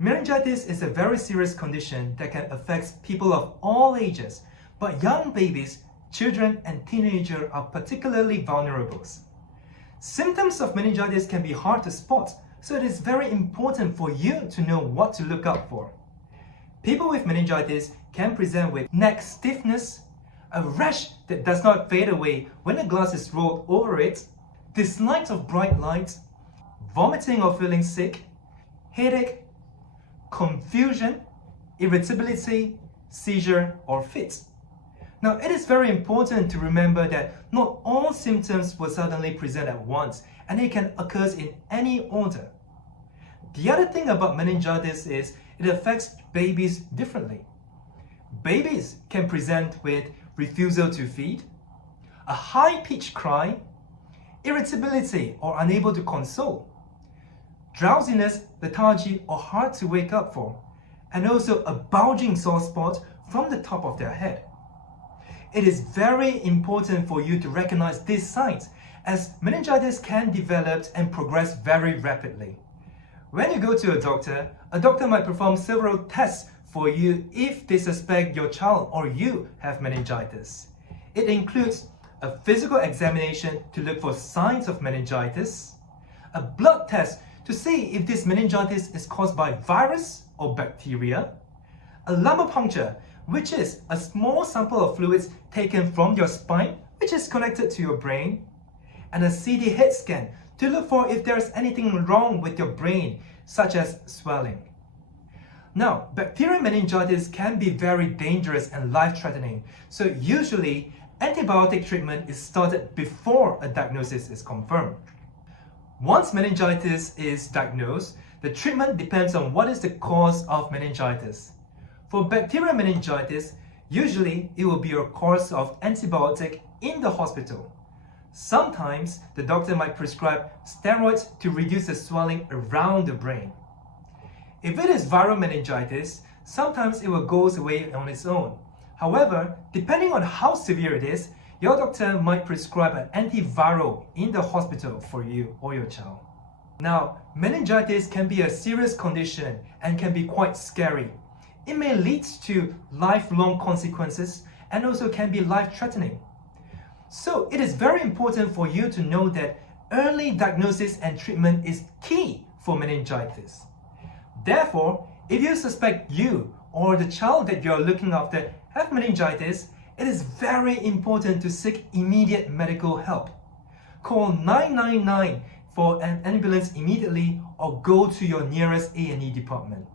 Meningitis is a very serious condition that can affect people of all ages, but young babies, children, and teenagers are particularly vulnerable. Symptoms of meningitis can be hard to spot, so it is very important for you to know what to look out for. People with meningitis can present with neck stiffness, a rash that does not fade away when the glass is rolled over it, dislike of bright lights, vomiting or feeling sick, headache, confusion, irritability, seizure, or fits. Now, it is very important to remember that not all symptoms will suddenly present at once, and it can occur in any order. The other thing about meningitis is it affects babies differently. Babies can present with refusal to feed, a high-pitched cry, irritability or unable to console, drowsiness, lethargy or hard to wake up for, and also a bulging sore spot from the top of their head. It is very important for you to recognize these signs, as meningitis can develop and progress very rapidly. When you go to a doctor might perform several tests for you if they suspect your child or you have meningitis. It includes a physical examination to look for signs of meningitis, a blood test to see if this meningitis is caused by virus or bacteria, a lumbar puncture, which is a small sample of fluids taken from your spine, which is connected to your brain, and a CT head scan to look for if there's anything wrong with your brain, such as swelling. Now, bacterial meningitis can be very dangerous and life-threatening, so usually antibiotic treatment is started before a diagnosis is confirmed. Once meningitis is diagnosed, the treatment depends on what is the cause of meningitis. For bacterial meningitis, usually it will be a course of antibiotic in the hospital. Sometimes the doctor might prescribe steroids to reduce the swelling around the brain. If it is viral meningitis, sometimes it will go away on its own. However, depending on how severe it is, your doctor might prescribe an antiviral in the hospital for you or your child. Now, meningitis can be a serious condition and can be quite scary. It may lead to lifelong consequences and also can be life-threatening. So it is very important for you to know that early diagnosis and treatment is key for meningitis. Therefore, if you suspect you or the child that you are looking after have meningitis, it is very important to seek immediate medical help. Call 999 for an ambulance immediately or go to your nearest A&E department.